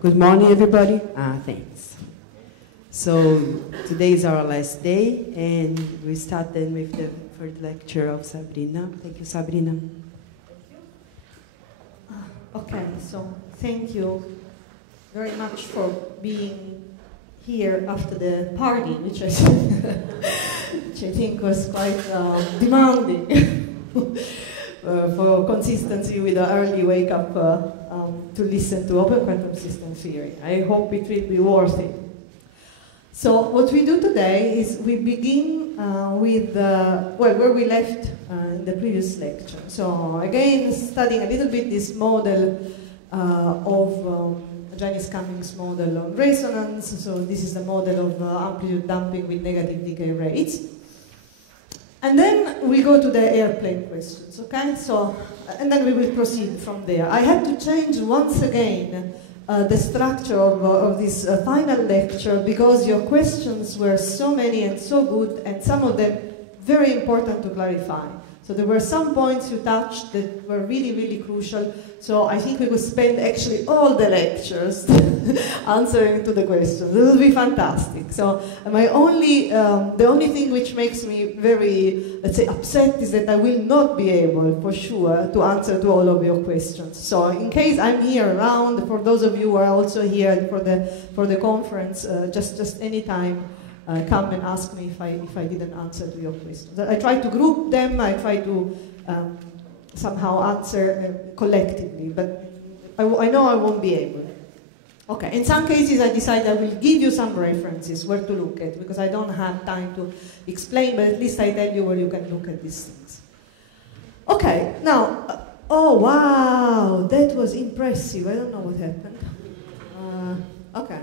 Good morning, everybody. Thanks. So today is our last day, and we start then with the first lecture of Sabrina. Thank you, Sabrina. Thank you. Okay, so thank you very much for being here after the party, which I think was quite demanding for consistency with the early wake up to listen to open quantum system theory. I hope it will be worth it. So what we do today is we begin with, where we left in the previous lecture. So again, studying a little bit this model of Janice Cummings' model of resonance. So this is the model of amplitude damping with negative decay rates. And then we go to the airplane questions, okay? So, and then we will proceed from there. I had to change once again the structure of this final lecture because your questions were so many and so good, and some of them very important to clarify. So there were some points you touched that were really, really crucial. So I think we could spend actually all the lectures answering to the questions. It will be fantastic. So the only thing which makes me very, let's say, upset is that I will not be able, for sure, to answer to all of your questions. So in case I'm here around, for those of you who are also here for the conference, just anytime. Come and ask me if I didn't answer to your questions. I try to group them, I try to somehow answer collectively, but I know I won't be able. Okay, in some cases I decide I will give you some references where to look at, because I don't have time to explain, but at least I tell you where you can look at these things. Okay, now, oh wow, that was impressive. I don't know what happened. Okay.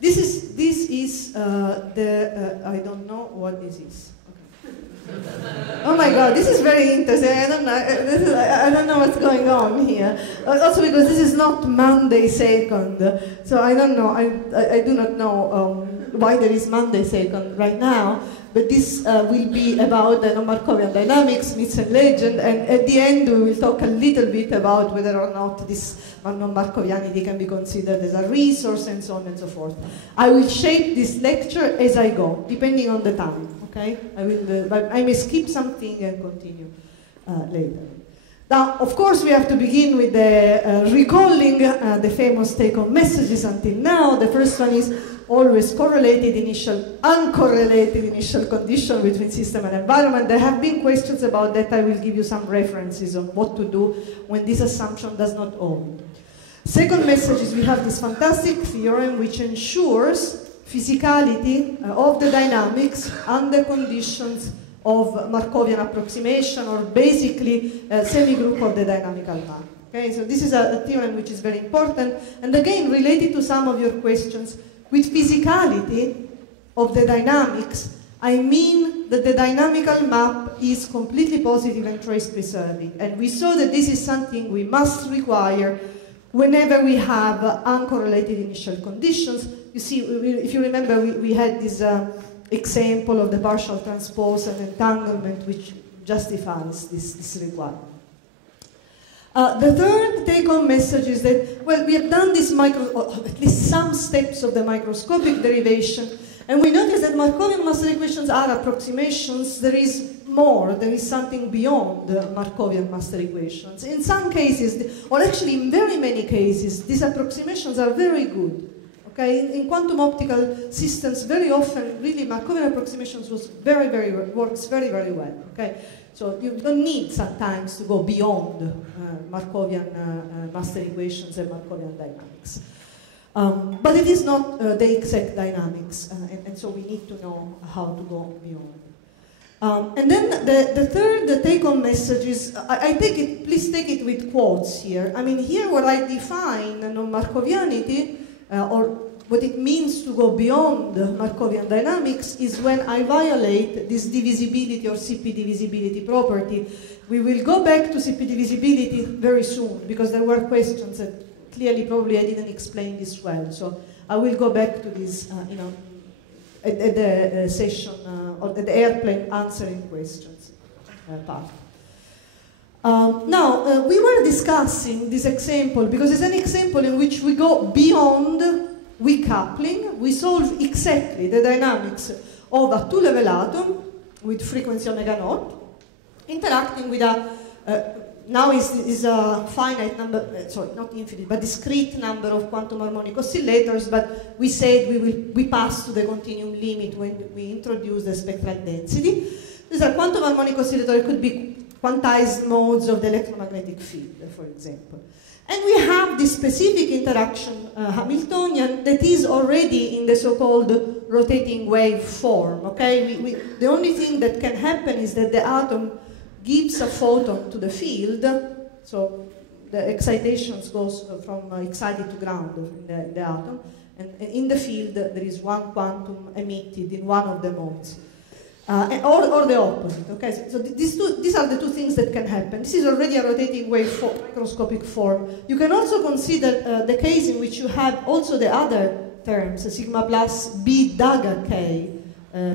This is I don't know what this is. Okay. Oh my God, this is very interesting. I don't know what's going on here. Also because this is not Monday 2nd, so I don't know. I do not know why there is Monday 2nd right now. But this will be about the non-Markovian dynamics, myths and legend, and at the end we will talk a little bit about whether or not this non-Markovianity can be considered as a resource and so on and so forth. I will shape this lecture as I go, depending on the time, okay? I may skip something and continue later. Now, of course, we have to begin with the recalling the famous take-home messages until now. The first one is always uncorrelated initial condition between system and environment. There have been questions about that. I will give you some references on what to do when this assumption does not hold. Second message is we have this fantastic theorem which ensures physicality of the dynamics under conditions of Markovian approximation, or basically a semi-group of the dynamical map. Okay, so this is a theorem which is very important, and again related to some of your questions. With physicality of the dynamics, I mean that the dynamical map is completely positive and trace preserving. And we saw that this is something we must require whenever we have uncorrelated initial conditions. You see, if you remember, we had this example of the partial transpose and entanglement which justifies this requirement. The third take-home message is that, well, we have done this or at least some steps of the microscopic derivation, and we notice that Markovian master equations are approximations. There is more, there is something beyond Markovian master equations. In some cases, or actually in very many cases, these approximations are very good. Okay? In quantum optical systems, very often, really, Markovian approximations works very, very well. Okay? So you don't need sometimes to go beyond Markovian master equations and Markovian dynamics. But it is not the exact dynamics, and so we need to know how to go beyond. And then the third take-home message is, please take it with quotes here. I mean, here where I define non-Markovianity, or what it means to go beyond Markovian dynamics, is when I violate this divisibility or CP divisibility property. We will go back to CP divisibility very soon, because there were questions that clearly probably I didn't explain this well. So I will go back to this, at the session, or at the airplane answering questions part. Now, we were discussing this example because it's an example in which we go beyond weak coupling. We solve exactly the dynamics of a two-level atom with frequency omega naught, interacting with a, now is a finite number, sorry, not infinite, but discrete number of quantum harmonic oscillators, but we said we pass to the continuum limit when we introduce the spectral density. These are quantum harmonic oscillators. It could be quantized modes of the electromagnetic field, for example. And we have this specific interaction Hamiltonian that is already in the so-called rotating wave form, okay? The only thing that can happen is that the atom gives a photon to the field, so the excitation goes from excited to ground in the atom, and in the field there is one quantum emitted in one of the modes. Or the opposite, okay? So these are the two things that can happen. This is already a rotating wave microscopic form. You can also consider the case in which you have also the other terms, sigma plus b dagger k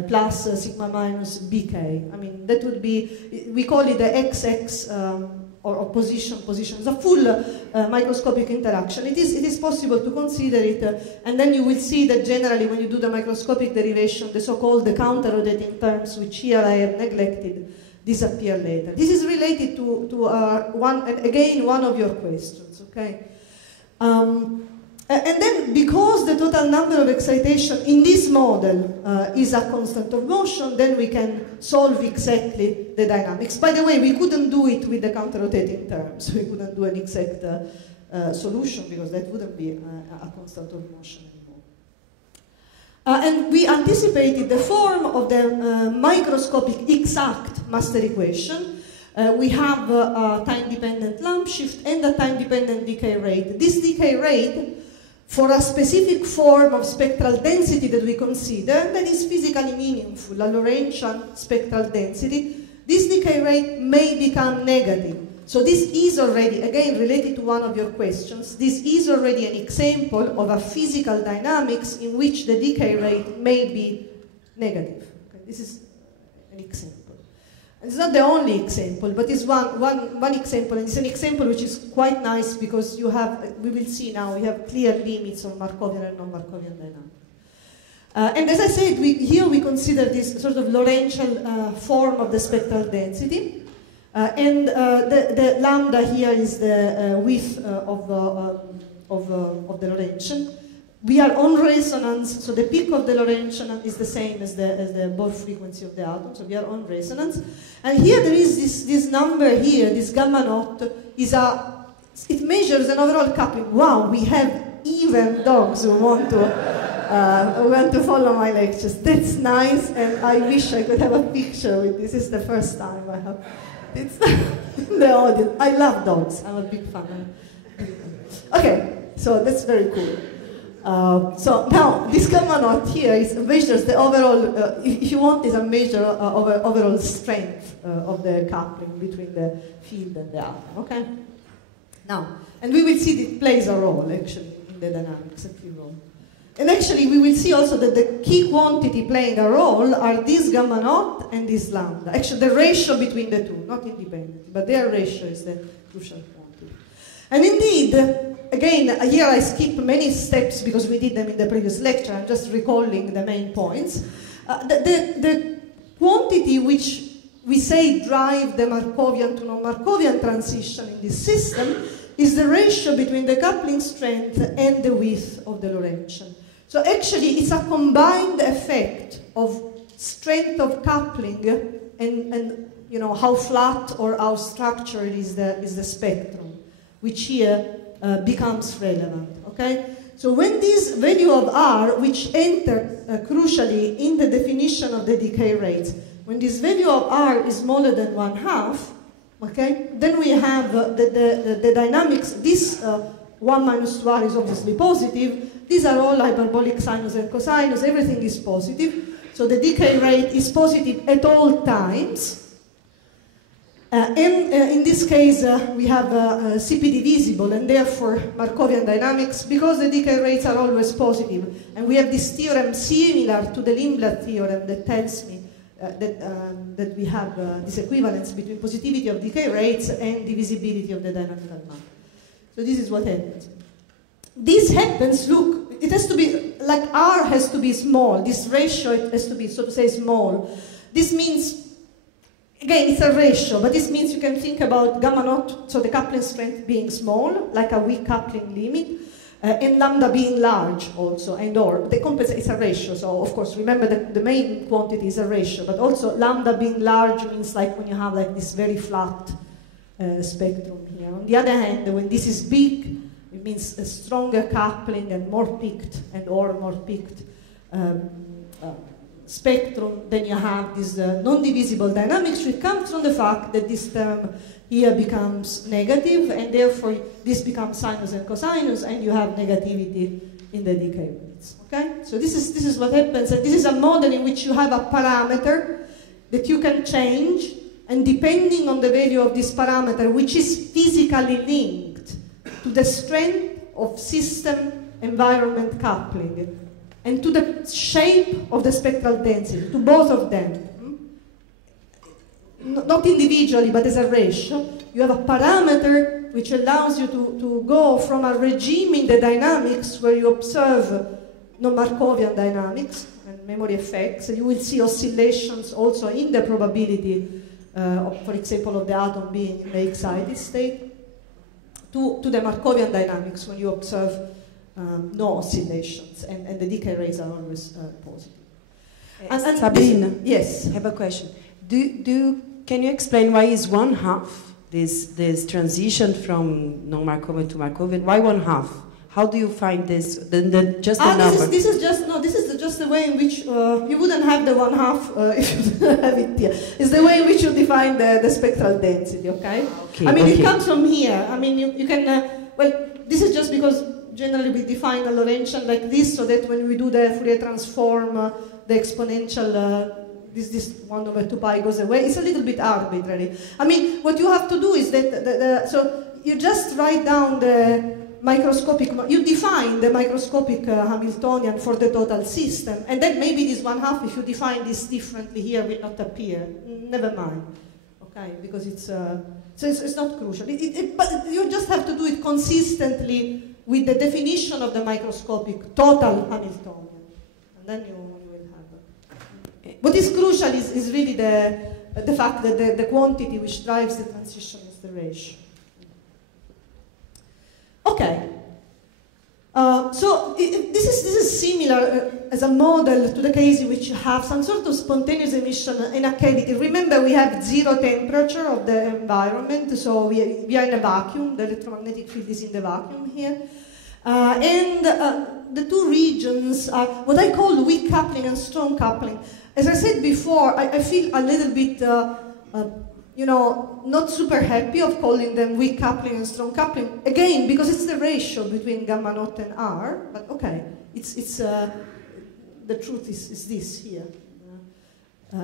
plus sigma minus bk. I mean, that would be, we call it the XX or position. It's a full microscopic interaction. It is possible to consider it, and then you will see that generally when you do the microscopic derivation, the so-called counter-rotating terms, which here I have neglected, disappear later. This is related to one of your questions, okay? And then, because the total number of excitation in this model is a constant of motion, then we can solve exactly the dynamics. By the way, we couldn't do it with the counter-rotating terms. We couldn't do an exact solution because that wouldn't be a constant of motion anymore. And we anticipated the form of the microscopic exact master equation. We have a time-dependent lamp shift and a time-dependent decay rate. This decay rate, for a specific form of spectral density that we consider, that is physically meaningful, a Lorentzian spectral density, this decay rate may become negative. So this is already, again, related to one of your questions, this is already an example of a physical dynamics in which the decay rate may be negative. Okay, this is an example. It's not the only example, but it's one example, and it's an example which is quite nice because you have, we will see now, we have clear limits on Markovian and non-Markovian dynamics. And as I said, here we consider this sort of Lorentzian form of the spectral density, and the lambda here is the width of the Lorentzian. We are on resonance, so the peak of the Lorentzian is the same as the Bohr frequency of the atom, so we are on resonance. And here there is this number here, this gamma naught, it measures an overall coupling. Wow, we have even dogs who want to follow my lectures. That's nice, and I wish I could have a picture with this. This is the first time I have. It's the audience. I love dogs, I'm a big fan. Okay, so that's very cool. So now, this gamma naught here measures the overall, if you want, is a measure of overall strength of the coupling between the field and the atom, okay? Now, and we will see it plays a role, actually, in the dynamics, a key role. And actually, we will see also that the key quantity playing a role are this gamma naught and this lambda. Actually, the ratio between the two, not independent, but their ratio is the crucial quantity. And indeed, again, here I skip many steps because we did them in the previous lecture. I'm just recalling the main points. The quantity which we say drive the Markovian to non-Markovian transition in this system is the ratio between the coupling strength and the width of the Lorentzian. So actually, it's a combined effect of strength of coupling and you know, how flat or how structured is the spectrum, which here becomes relevant, okay? So when this value of R, which entered crucially in the definition of the decay rates, when this value of R is smaller than 1/2, okay, then we have the dynamics. This 1 minus 2R is obviously positive. These are all hyperbolic sinus and cosinus. Everything is positive. So the decay rate is positive at all times. In this case, we have CP divisible, and therefore Markovian dynamics, because the decay rates are always positive. And we have this theorem similar to the Lindblad theorem that tells me that we have this equivalence between positivity of decay rates and divisibility of the dynamical matter. So this is what happens. This happens, look, it has to be, like R has to be small, this ratio it has to be, so to say, small. This means, again, it's a ratio, but this means you can think about gamma naught, so the coupling strength being small, like a weak coupling limit, and lambda being large also, and or the compensate is a ratio. So of course, remember that the main quantity is a ratio, but also lambda being large means like when you have like this very flat spectrum here. On the other hand, when this is big, it means a stronger coupling and more peaked and or more peaked spectrum. Then you have this non-divisible dynamics, which comes from the fact that this term here becomes negative, and therefore this becomes sinus and cosinus, and you have negativity in the decay rates. Okay? So this is what happens, and this is a model in which you have a parameter that you can change, and depending on the value of this parameter, which is physically linked to the strength of system-environment coupling, and to the shape of the spectral density, to both of them, not individually, but as a ratio, you have a parameter which allows you to go from a regime in the dynamics where you observe non-Markovian dynamics and memory effects, and you will see oscillations also in the probability, for example, of the atom being in the excited state, to the Markovian dynamics when you observe no oscillations, and the decay rates are always positive. Sabrina, yes, I have a question. Can you explain why is 1/2 this transition from non-Markovian to Markovian? Why 1/2? How do you find this? Just the number. This is just the way in which you wouldn't have the 1/2 if you didn't have it here. It's the way in which you define the spectral density. Okay. I mean, it comes from here. I mean, you can. Well, this is just because generally we define a Lorentzian like this, so that when we do the Fourier transform, the exponential. This 1/2 pi goes away. It's a little bit arbitrary. I mean, what you have to do is that, so you just write down the microscopic, you define the microscopic Hamiltonian for the total system, and then maybe this 1/2, if you define this differently here, will not appear. Never mind, okay, because it's, so it's not crucial. But you just have to do it consistently with the definition of the microscopic total Hamiltonian, and then you. What is crucial is really the fact that the quantity which drives the transition is the ratio. Okay. So this is similar as a model to the case in which you have some sort of spontaneous emission in a cavity. Remember, we have zero temperature of the environment, so we are in a vacuum. The electromagnetic field is in the vacuum here. The two regions are what I call weak coupling and strong coupling. As I said before, I feel a little bit, not super happy of calling them weak coupling and strong coupling. Again, because it's the ratio between gamma naught and R. But okay, the truth is this here.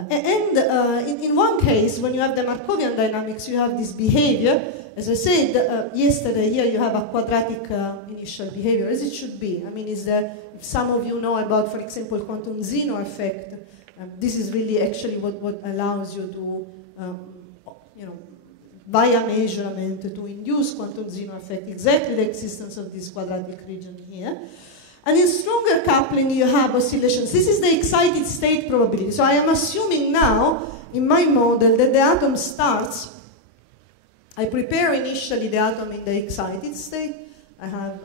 In one case, when you have the Markovian dynamics, you have this behavior. As I said yesterday, here you have a quadratic initial behavior, as it should be. I mean, if some of you know about, for example, quantum Zeno effect, this is really actually what allows you to, via measurement, to induce quantum Zeno effect, exactly the existence of this quadratic region here. And in stronger coupling, you have oscillations. This is the excited state probability. So I am assuming now, in my model, that the atom starts. I prepare initially the atom in the excited state. I have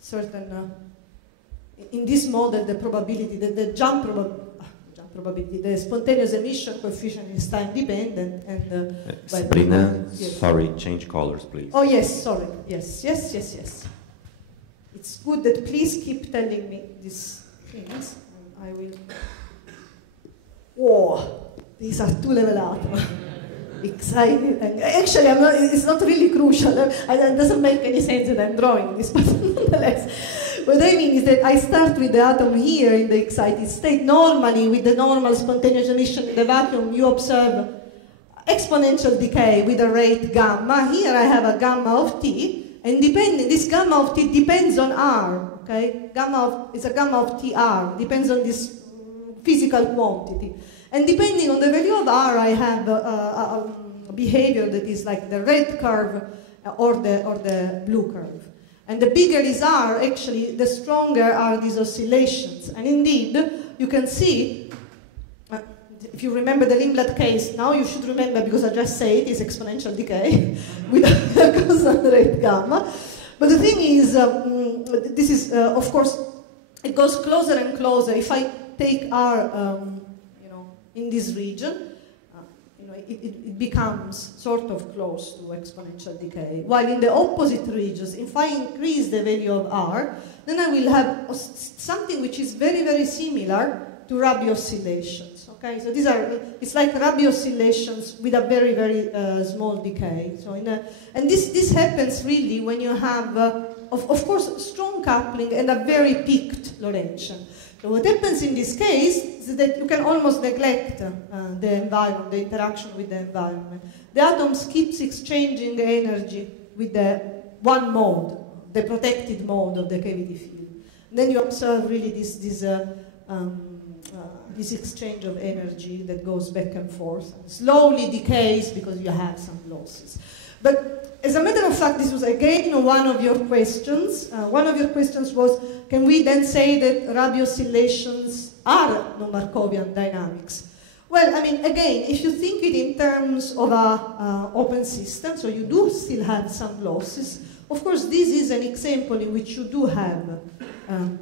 certain, in this model, the probability, the jump probability, the spontaneous emission coefficient is time dependent. And Sabrina, yes. Sorry, change colors, please. Oh yes, sorry, yes. It's good that please keep telling me these things. I will. Oh, these are two-level atoms. Excited. And actually, it's not really crucial. It doesn't make any sense that I'm drawing this, but nonetheless. What I mean is that I start with the atom here in the excited state. Normally, with the normal spontaneous emission in the vacuum, you observe exponential decay with a rate gamma. Here I have a gamma of t, and this gamma of t depends on R, okay? It's a gamma of TR, depends on this physical physical quantity. And depending on the value of R, I have a behavior that is like the red curve or the blue curve. And the bigger is R, actually, the stronger are these oscillations. And indeed, you can see, if you remember the Lindblad case, now you should remember, because I just said it is exponential decay with a constant rate gamma. But the thing is, this is, of course, it goes closer and closer. If I take R, in this region, it becomes sort of close to exponential decay. While in the opposite regions, if I increase the value of R, then I will have something which is very, very similar to Rabi oscillations. Okay, so these are, it's like Rabi oscillations with a very, very small decay. So and this happens really when you have, of course, strong coupling and a very peaked Lorentzian. So what happens in this case is that you can almost neglect the environment, the interaction with the environment. The atoms keeps exchanging energy with the one mode, the protected mode of the cavity field. And then you observe really this exchange of energy that goes back and forth, and slowly decays because you have some losses. But as a matter of fact, this was again one of your questions. One of your questions was, can we then say that Rabi oscillations are non-Markovian dynamics? Well, I mean, again, if you think it in terms of an open system, so you do still have some losses. Of course, this is an example in which you do have an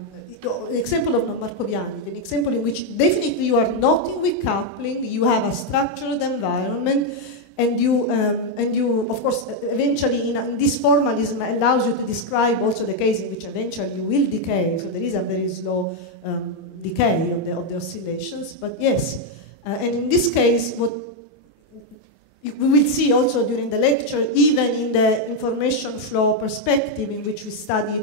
example of non-Markovianity, an example in which definitely you are not in weak coupling, you have a structured environment, and you, of course, eventually, in this formalism allows you to describe also the case in which eventually you will decay. So there is a very slow decay of the oscillations. But yes, and in this case, what we will see also during the lecture, even in the information flow perspective in which we study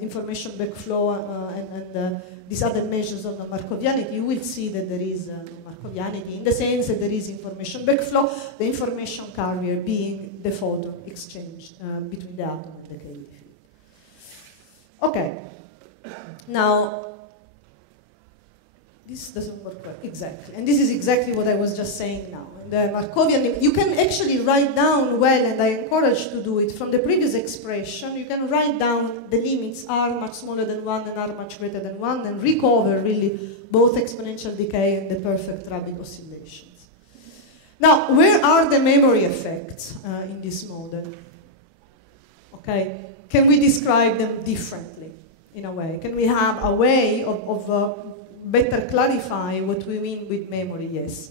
information backflow and these other measures of non-Markovianity, you will see that there is non-Markovianity in the sense that there is information backflow, the information carrier being the photon exchanged between the atom and the cavity field. Okay, now this doesn't work well, exactly. And this is exactly what I was just saying now. The Markovian, you can actually write down well, and I encourage to do it, from the previous expression, you can write down the limits R much smaller than 1 and R much greater than 1, and recover really both exponential decay and the perfect Rabi oscillations. Now, where are the memory effects in this model? Okay, can we describe them differently, in a way? Can we have a way of better clarify what we mean with memory? Yes,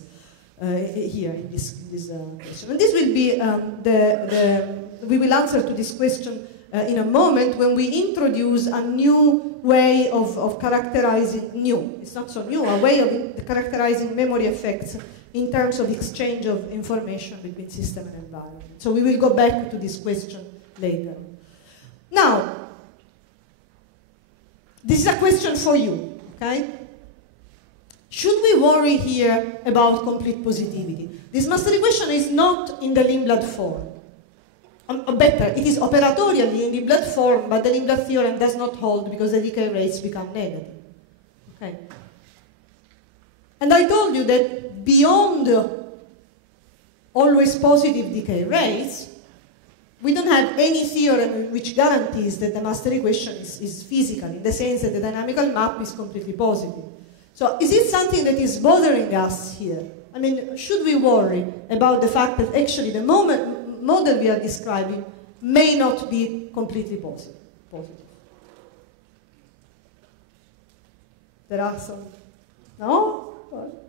here in this question. And this will be we will answer to this question in a moment when we introduce a new way of characterizing, it's not so new, a way of characterizing memory effects in terms of exchange of information between system and environment. So we will go back to this question later. Now, this is a question for you, okay? Should we worry here about complete positivity? This master equation is not in the Lindblad form. Better, it is operatorially in Lindblad form, but the Lindblad theorem does not hold because the decay rates become negative. Okay. And I told you that beyond always positive decay rates, we don't have any theorem which guarantees that the master equation is physical, in the sense that the dynamical map is completely positive. So is it something that is bothering us here? I mean, should we worry about the fact that actually the model we are describing may not be completely positive? There are some... No? What?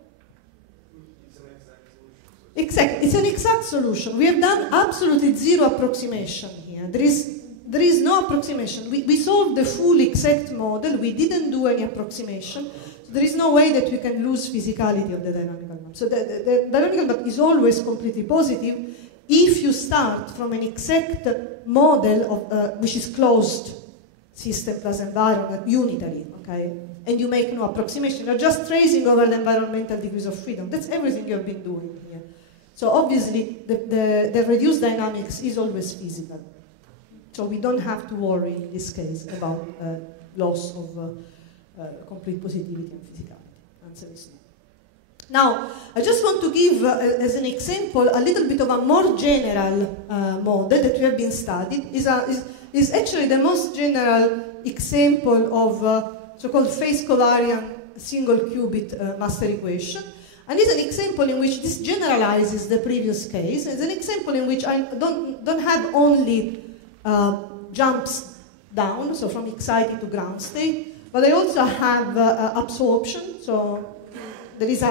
It's an exact solution. Exactly, it's an exact solution. We have done absolutely zero approximation here. There is no approximation. We solved the full exact model. We didn't do any approximation. There is no way that we can lose physicality of the dynamical map. So the dynamical map is always completely positive if you start from an exact model of, which is closed system plus environment, unitary, okay? And you make no approximation. You're just tracing over the environmental degrees of freedom. That's everything you've been doing here. So obviously, the reduced dynamics is always physical. So we don't have to worry in this case about loss of complete positivity and physicality. Answer is no. Now, I just want to give, as an example, a little bit of a more general model that we have been studied. Is actually the most general example of so-called phase covariant single qubit master equation. And it's an example in which this generalizes the previous case. It's an example in which I don't have only jumps down, so from excited to ground state, but I also have absorption. So there is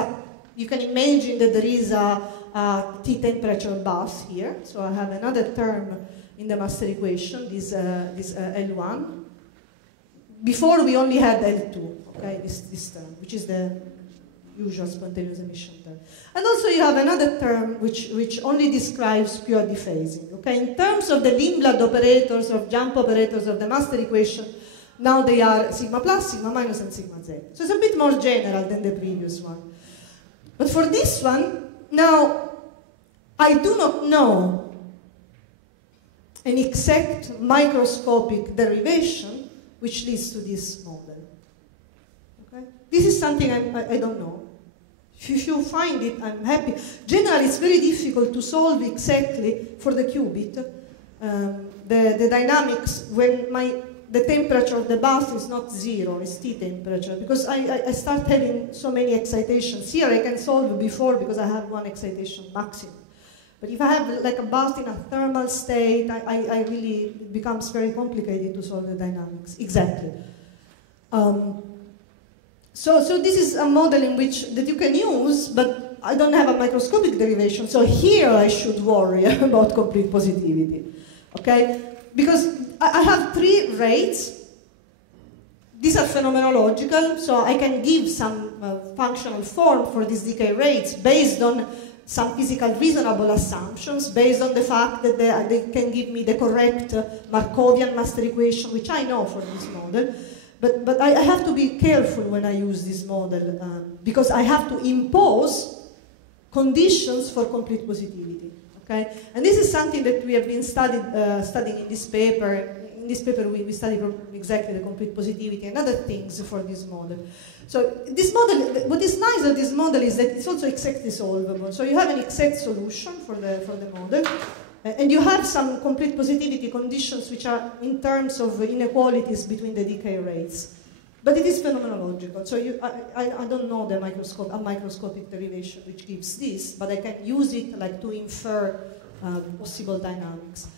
you can imagine that there is a T temperature bath here. So I have another term in the master equation, this L1. Before we only had L2, okay, this term, which is the usual spontaneous emission term. And also you have another term which only describes pure dephasing. Okay? In terms of the Lindblad operators or jump operators of the master equation, now they are sigma plus, sigma minus, and sigma z. So it's a bit more general than the previous one. But for this one, now, I do not know an exact microscopic derivation which leads to this model. Okay? This is something I don't know. If you find it, I'm happy. Generally, it's very difficult to solve exactly for the qubit the dynamics when the temperature of the bath is not zero, it's T temperature, because I start having so many excitations. Here I can solve before because I have one excitation maximum. But if I have like a bath in a thermal state, I really, it becomes very complicated to solve the dynamics. Exactly. So this is a model in which that you can use, but I don't have a microscopic derivation. So here I should worry about complete positivity, okay? Because I have three rates. These are phenomenological, so I can give some functional form for these decay rates based on some physical reasonable assumptions, based on the fact that they can give me the correct Markovian master equation, which I know for this model. But I have to be careful when I use this model because I have to impose conditions for complete positivity. Okay? And this is something that we have been studying in this paper. In this paper, we study exactly the complete positivity and other things for this model. So this model, what is nice of this model is that it's also exactly solvable. So you have an exact solution for the model. And you have some complete positivity conditions which are in terms of inequalities between the decay rates. But it is phenomenological. So I don't know a microscopic derivation which gives this, but I can use it like to infer possible dynamics.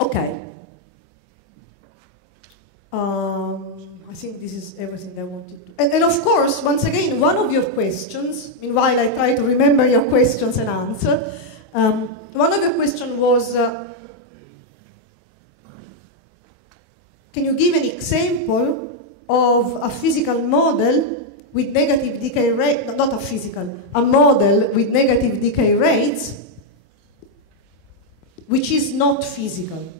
Okay. I think this is everything I wanted to. And of course, once again, one of your questions, meanwhile I try to remember your questions and answer, one of your questions was, can you give an example of a physical model with negative decay rate, not a physical, a model with negative decay rates, which is not physical?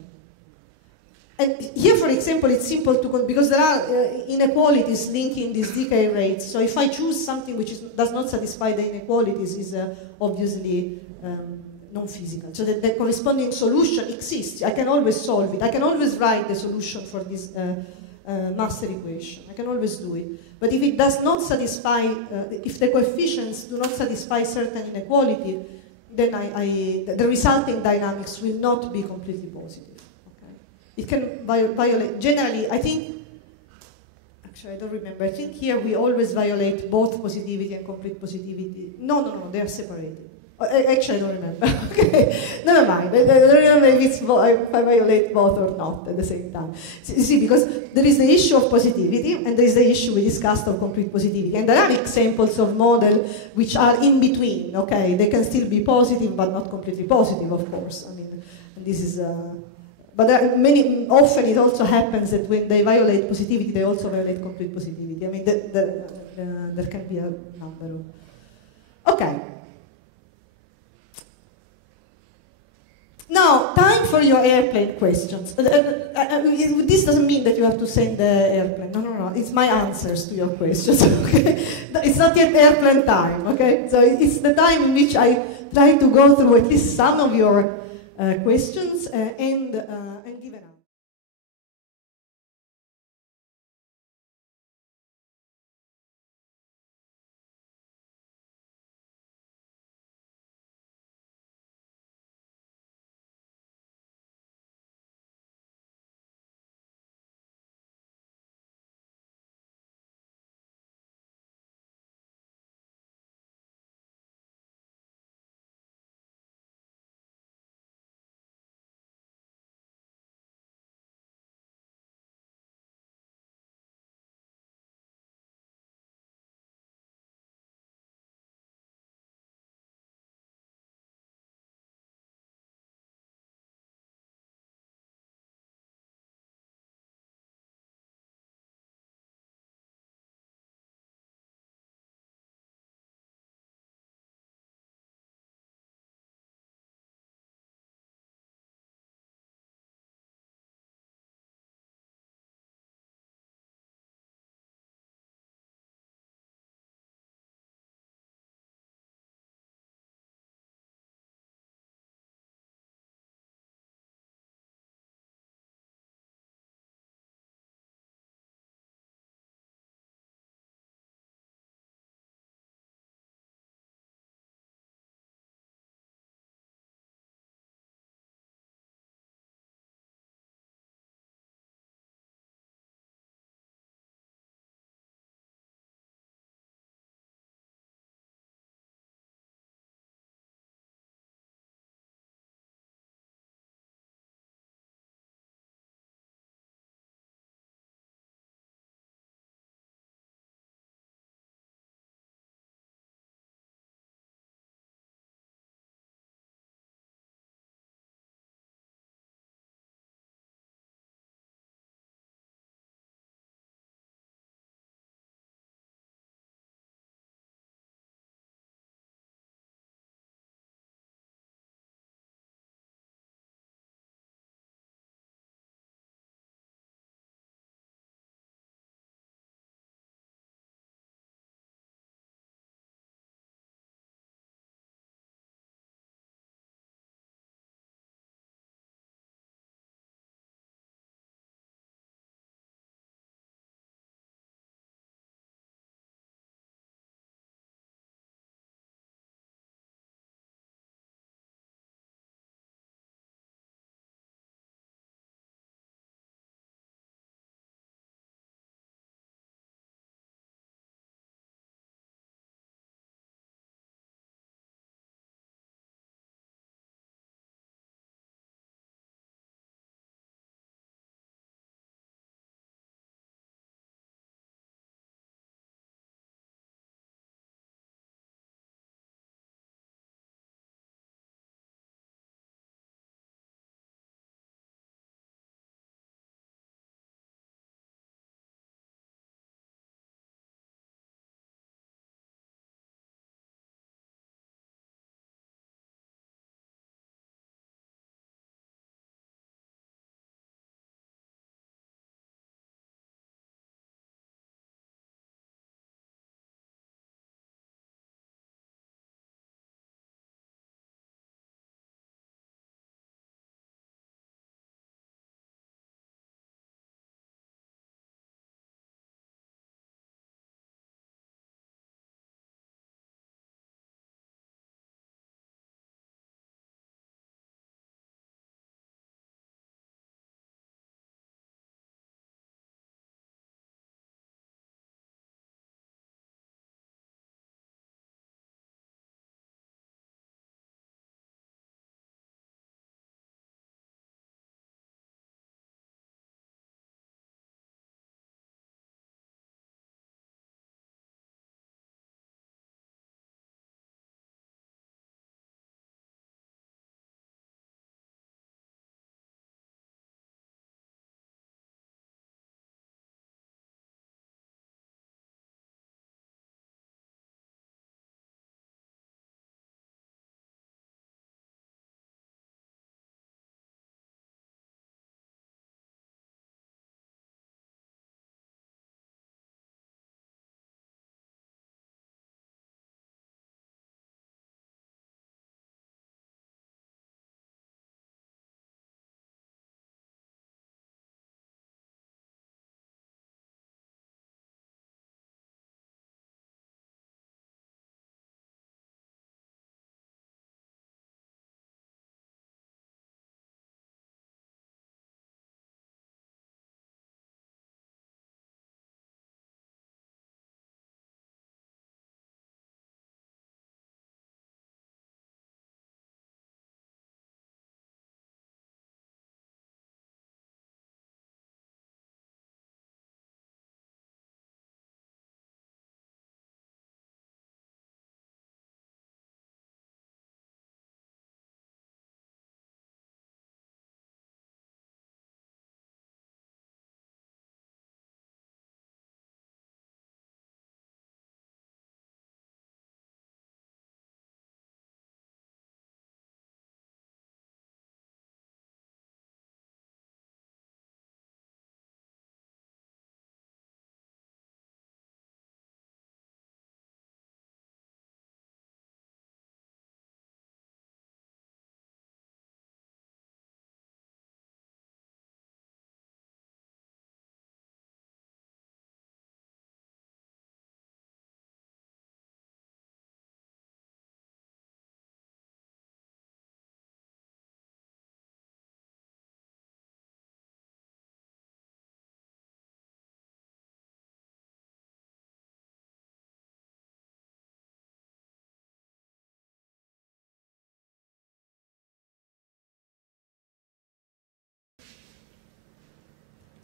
And here, for example, it's simple to, because there are inequalities linking these decay rates. So if I choose something which does not satisfy the inequalities, is obviously non-physical. So the corresponding solution exists. I can always solve it. I can always write the solution for this master equation. I can always do it. But if it does not satisfy, if the coefficients do not satisfy certain inequality, then the resulting dynamics will not be completely positive. It can violate, generally, I think, actually I don't remember, I think here we always violate both positivity and complete positivity. No, they are separated. Actually I don't remember, okay, never mind, I don't remember if I violate both or not at the same time. You see, because there is the issue of positivity and there is the issue we discussed of complete positivity. And there are examples of models which are in between, okay, they can still be positive but not completely positive, of course. I mean, this is... But there are many, often it also happens that when they violate positivity, they also violate complete positivity. I mean, there can be a number of... Okay. Now, time for your airplane questions. This doesn't mean that you have to send the airplane. No. It's my answers to your questions, okay? It's not yet airplane time, okay? So it's the time in which I try to go through at least some of your questions and give an answer.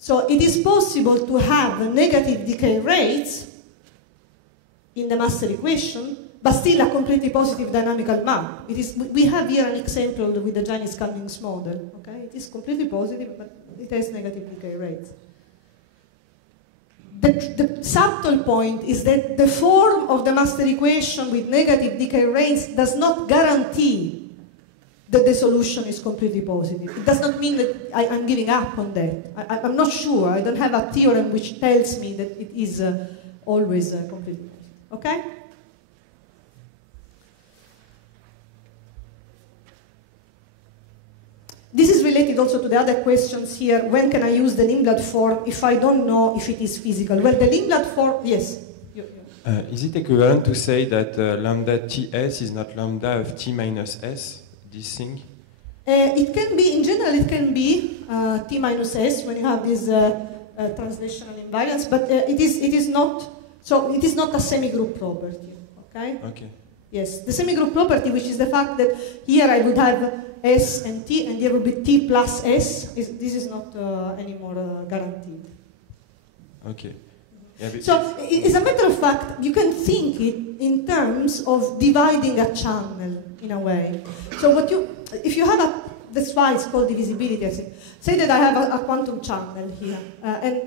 So it is possible to have negative decay rates in the master equation, but still a completely positive dynamical map. We have here an example with the Janis-Cummings model. Okay? It is completely positive, but it has negative decay rates. The subtle point is that the form of the master equation with negative decay rates does not guarantee that the solution is completely positive. It does not mean that I'm giving up on that. I'm not sure. I don't have a theorem which tells me that it is always completely positive. Okay? This is related also to the other questions here. When can I use the Lindblad form if I don't know if it is physical? Well, the Lindblad form, yes. Is it equivalent to say that lambda Ts is not lambda of T minus S? This thing? It can be, in general, it can be T minus S when you have this translational invariance, but it is not a semigroup property, okay? Okay. Yes, the semigroup property, which is the fact that here I would have S and T, and here would be T plus S, this is not anymore guaranteed. Okay. Yeah, so, as a matter of fact, you can think it in terms of dividing a channel, in a way. So if you have that's why it's called divisibility. Say that I have a quantum channel here, and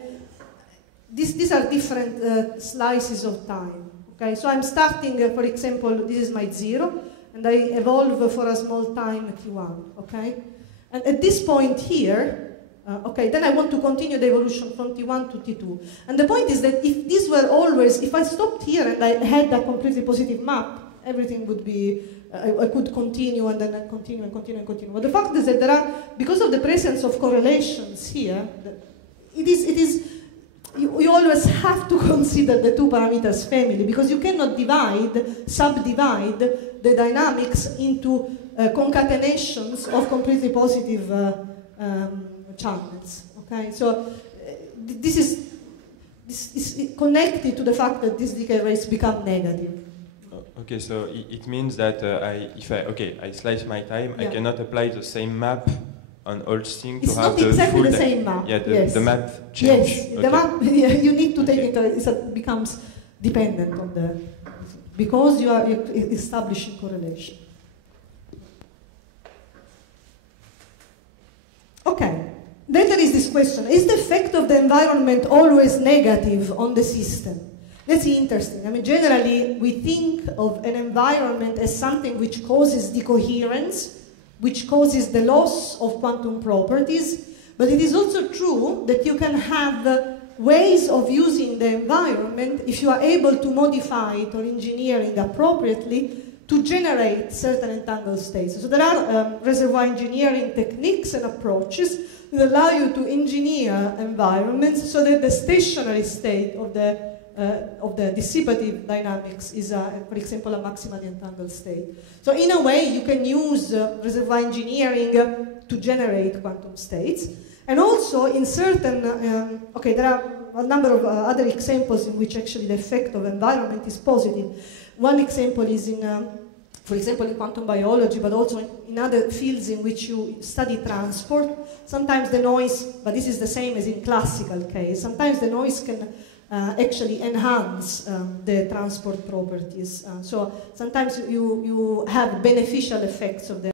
these are different slices of time. Okay, so I'm starting, for example, this is my 0, and I evolve for a small time T1. Okay, and at this point here. Okay, then I want to continue the evolution from T1 to T2. And the point is that if these were always, if I stopped here and I had a completely positive map, everything would be, I could continue and then continue and continue and continue. But the fact is that there are, because of the presence of correlations here, you always have to consider the two parameters family, because you cannot subdivide the dynamics into concatenations of completely positive channels. Okay, so this is connected to the fact that these decay rates become negative. Okay, so it means that if I slice my time, yeah. I cannot apply the same map on all things to have the exactly full the same map. Yeah, yes. The map change. Yes, okay. The map you need to take it becomes dependent on the because you are establishing correlation. Okay. Then there is this question, is the effect of the environment always negative on the system? That's interesting. I mean, generally, we think of an environment as something which causes decoherence, which causes the loss of quantum properties, but it is also true that you can have ways of using the environment if you are able to modify it or engineer it appropriately to generate certain entangled states. So there are reservoir engineering techniques and approaches that allow you to engineer environments so that the stationary state of the dissipative dynamics is, for example, a maximally entangled state. So in a way, you can use reservoir engineering to generate quantum states. And also in certain, there are a number of other examples in which actually the effect of environment is positive. One example is for example, in quantum biology, but also in other fields in which you study transport. Sometimes the noise, but this is the same as in classical case, sometimes the noise can actually enhance the transport properties. So sometimes you have beneficial effects of the